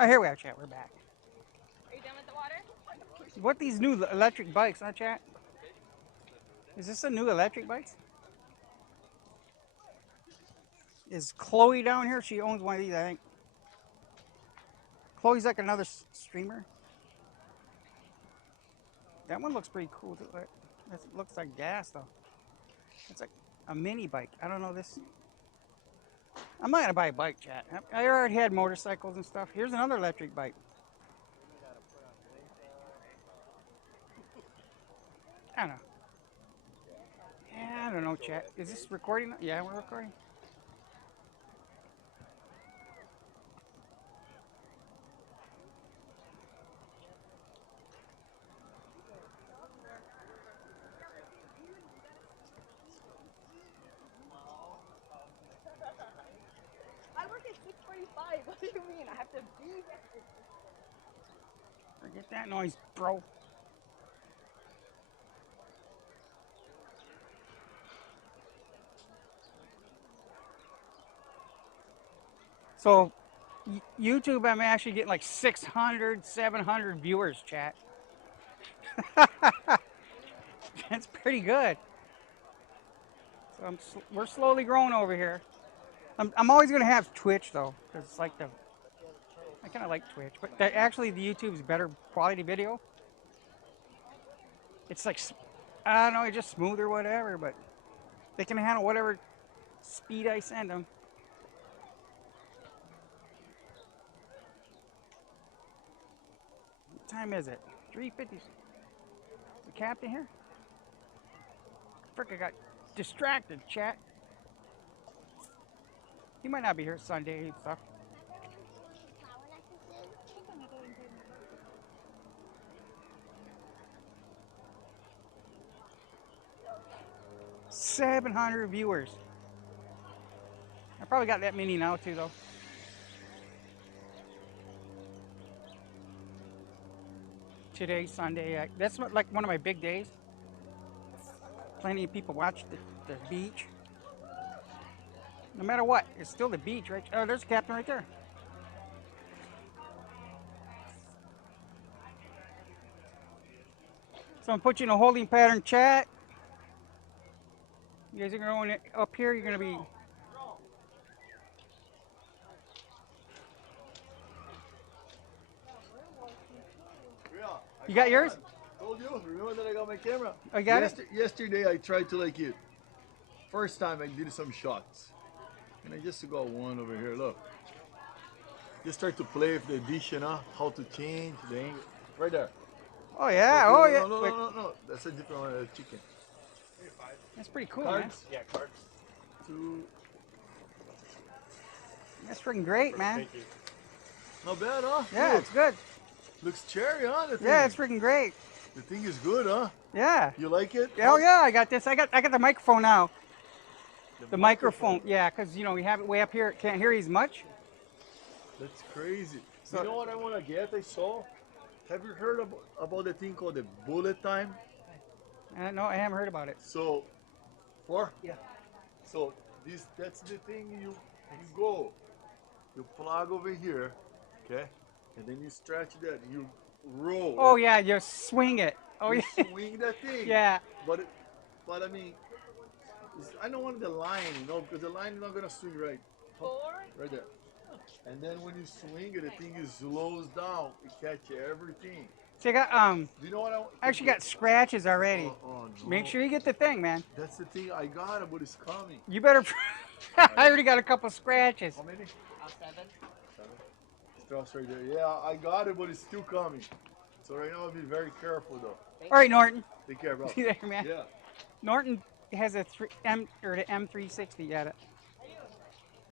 Oh, here we are, chat. We're back. Are you done with the water? What these new electric bikes, huh, chat? Is this a new electric bike? Is Chloe down here? She owns one of these, I think. Chloe's like another streamer. That one looks pretty cool. It looks like gas, though. It's like a mini bike. I don't know this. I'm not gonna buy a bike, chat. I already had motorcycles and stuff. Here's another electric bike. I don't know. Yeah, I don't know, chat. Is this recording? Yeah, we're recording. I work at 6:45. What do you mean? I have to be here. Forget that noise, bro. So, YouTube, I'm actually getting like 600, 700 viewers, chat. That's pretty good. So we're slowly growing over here. I'm always gonna have Twitch though, because it's like I kind of like Twitch, but actually the YouTube's better quality video. It's like I don't know, it's just smooth or whatever, but they can handle whatever speed I send them. What time is it? 3:50. The captain here? Frick, I got distracted, chat. He might not be here Sunday and stuff. 700 viewers. I probably got that many now too, though. Today's Sunday. That's like one of my big days. Plenty of people watch the beach. No matter what, it's still the beach, right? Oh, there's the captain right there. So I'm putting you in a holding pattern, chat. You guys are going up here. You're going to be. You got yours? Told you. Remember that I got my camera? I got it. Yesterday I tried to like it. First time I did some shots. And I just got one over here. Look. Just try to play with the addition, how to change the angle. Right there. Oh yeah. No, Oh no, yeah. No. That's a different one. Chicken. That's pretty cool, Cards? man. Yeah, cards. Two. That's freaking great, man. Thank you. Not bad, huh? Yeah, Look. it's good. Looks cherry, huh? The thing. Yeah, it's freaking great. The thing is good, huh? Yeah. You like it? Oh yeah, I got this. I got the microphone now. The microphone, yeah, because you know we have it way up here. Can't hear you as much. That's crazy. So, you know what I want to get? I saw. Have you heard about the thing called the bullet time? No, I haven't heard about it. So, Yeah. So that's the thing you go. You plug over here, okay, and then you stretch that. You roll. Oh yeah, you swing it. Oh you yeah. swing that thing. Yeah. But I mean, I don't want the line, because the line is not gonna swing right. Right there. And then when you swing it, the thing is slows down. It catches everything. So I got Do you know what I actually got scratches already. No. Make sure you get the thing, man. That's the thing. I got it, but it's coming. You better. I already got a couple scratches. How many? 7. 7. Strauss right there. Yeah, I got it, but it's still coming. So right now, I'll be very careful though. All right, Norton. Take care, bro. See you there, man. Yeah. Norton has a the M360. Yeah,